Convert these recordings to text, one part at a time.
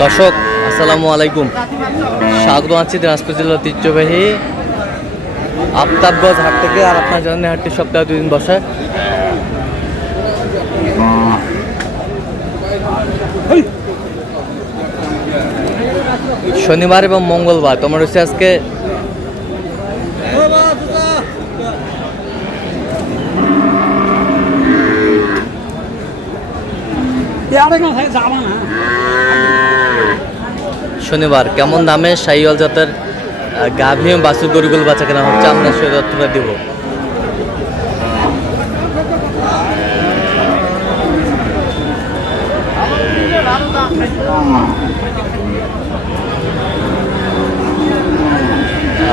দর্শক আসসালামু আলাইকুম, স্বাগত আছি দিনাজপুর জেলার ঐতিহ্যবাহী আফতাবগঞ্জ হাট থেকে। আর আপনার জানেন হাটটি সপ্তাহে 2 দিন বসে। শনিবার এবং মঙ্গলবার। তোমার হচ্ছে আজকে শনিবার। কেমন দামে শাহিওয়াল জাতের গাভী এবং বাছুর গরুগুলো বাচ্চা কেনা হচ্ছে, আমরা সেই তথ্যটা দিব।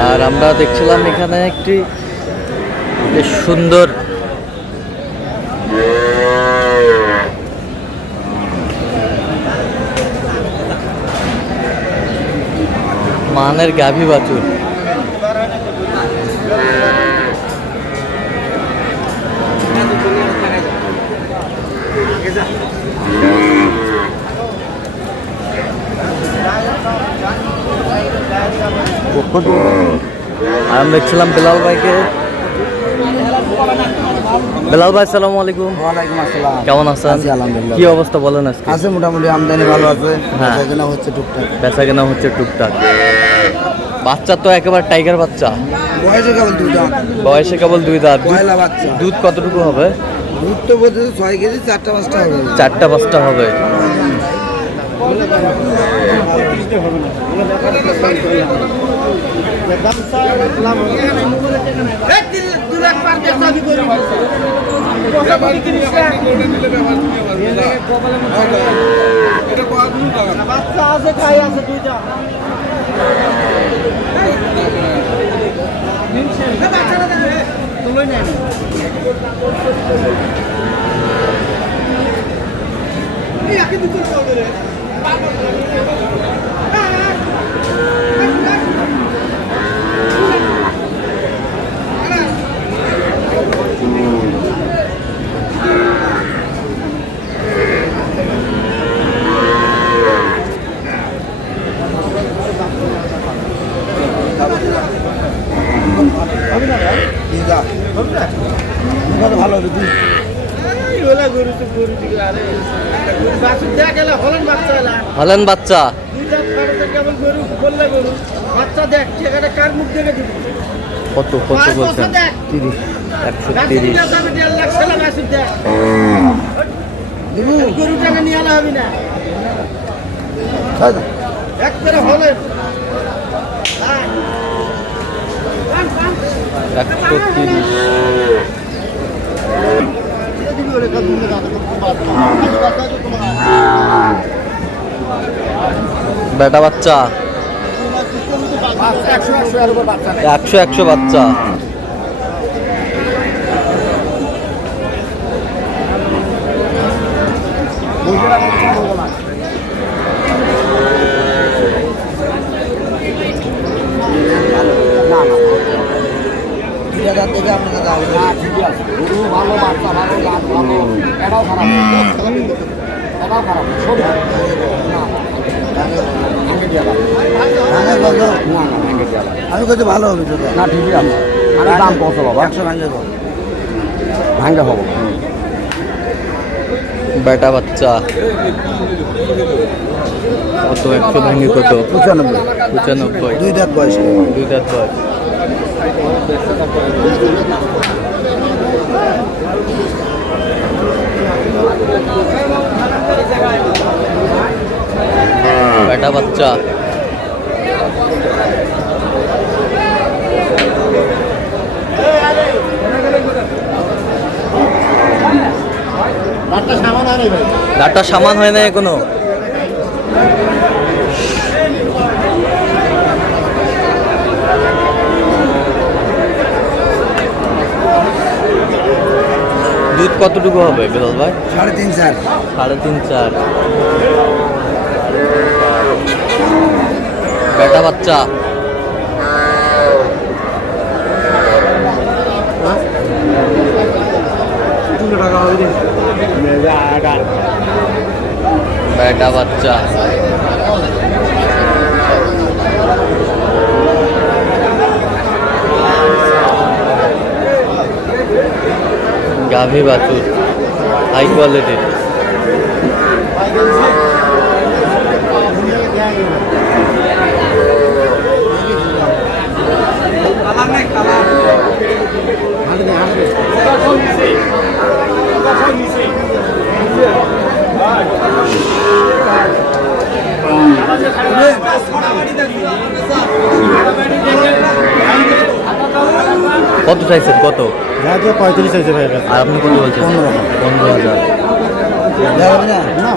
আর আমরা দেখছিলাম এখানে একটি বেশ সুন্দর মানের গাভী বাছুর। আমি দেখছিলাম বেলাল ভাইকে। বেলাল ভাই আসসালামু আলাইকুম। ওয়ালাইকুম আসসালাম। কেমন আছেন? আলহামদুলিল্লাহ। কি অবস্থা বলেন আজকে? আছে মোটামুটি, আমদানি ভালো আছে, বেচাকেনা হচ্ছে টুকটাক। বেচাকেনা হচ্ছে টুকটাক। বাচ্চা তো একেবারে টাইগার বাচ্চা। বয়সে কেবল 2 দাঁত। বয়সে কেবল 2 দাঁত। পয়লা বাচ্চা। দুধ কতটুকু হবে? দুধ তো বলতেছে 6 কেজি, 4টা-5টা হবে। 4টা-5টা হবে। ভালো হবে দুধ। হলেন বাচ্চা। কত কত বলছেন? 130। 130। বেটা বাচ্চা 100 বাচ্চা। ভালো বাচ্চা, ভালো লাভ, ভালো। এটাও খারাপ, এটাও খারাপ। আমি কত ভালো হবে না, ঠিকই আছে। আমি দাম কত বাবা? 100 ভাঙ্গে হবো। বেটা বাচ্চা কত? 100 ভাঙ্গে কত? 95। 2 দাঁত বয়স। 2 দাঁত বয়স। বেটা বাচ্চা দাঁতটা সামান হয় না এখনো। দুধ কতটুকু হবে বেলাল ভাই? 3.5-4। 3.5-4। বেটা বাচ্চা বেটা বাচ্চা। গাভী বাছুর হাই কোয়ালিটির। কত চাইছেন কত? 35 চাইছে ভাই। আর আপনি কত বলছেন? 15,000। না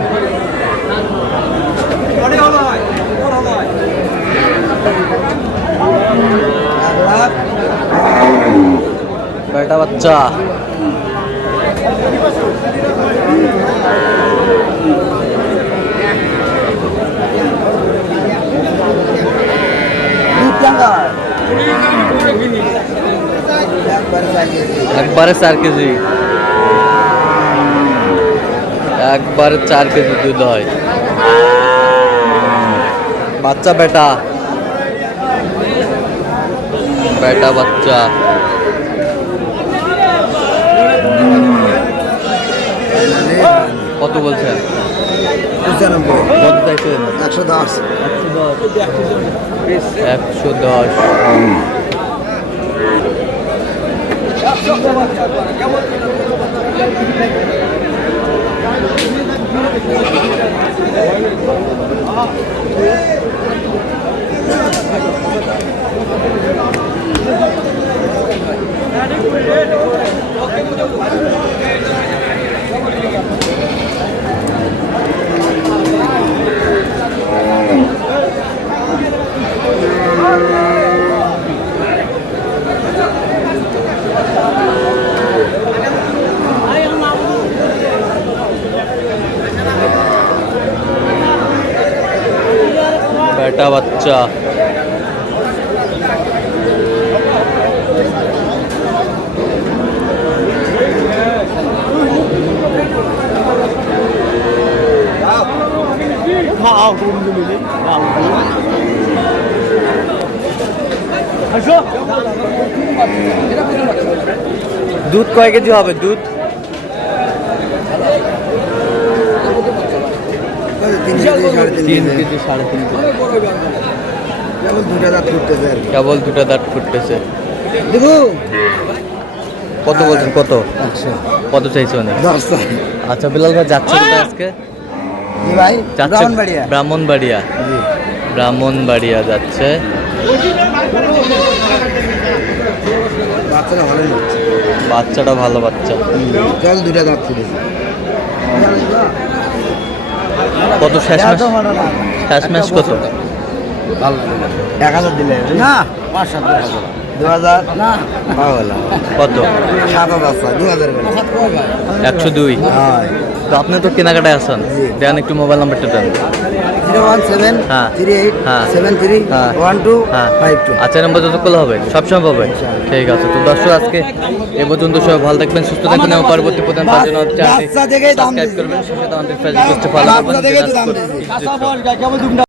বেটা বাচ্চা। একবারে 4 কেজি, একবারে 4 কেজি দুধ হয়। বাচ্চা বেটা, বেটা বাচ্চা। কত বলছেন? 95 কত চাইছেন? 110 110। বেটা বাচ্চা। দুধ কয় কেজি হবে? দুধ 3 কেজি 3.5 3 কেজি 3.5 কেজি। কেবল 2টা দাঁত ফুটতেছে আর কি। কেবল 2টা দাঁত ফুটতেছে। দেখো কত বলছেন? কত 100 কত চাইছেন? 10 টাকা। আচ্ছা বিলাল ভাই যাচ্ছে কোথায় আজকে? জি ভাই যাচ্ছে ব্রাহ্মণবাড়িয়া। ব্রাহ্মণবাড়িয়া। জি ব্রাহ্মণবাড়িয়া যাচ্ছে। বাচ্চাটা ভালো না। বাচ্চাটা ভালো বাচ্চা। কেবল 2টা দাঁত ফুটেছে। কত শেষমেশ? শেষমেশ কত? 1000 দিলে না 5-7 2000 না পাগল কত? 7000 2000 102। হয় তো আপনি তো কেনাকাটায় আছেন, জি। দেন একটু মোবাইল নাম্বারটা দেন। 017 হ্যাঁ। 38 হ্যাঁ। 73 হ্যাঁ। 12 হ্যাঁ 52 আচ্ছা, নাম্বার যত করলে হবে, সবসময় পাবে। ঠিক আছে, তো দর্শক আজকে এ পর্যন্ত সবাই ভালো থাকবেন, সুস্থ থাকবেন এবং পরবর্তী প্রধান পাওয়ার জন্য চ্যানেলটি বাচ্চা দেখেই দাম সাবস্ক্রাইব দিছি। করবেন, সাথে আমাদের ফেসবুক পেজে ফলো করবেন। বাচ্চা দেখেই তো দাম দিছি।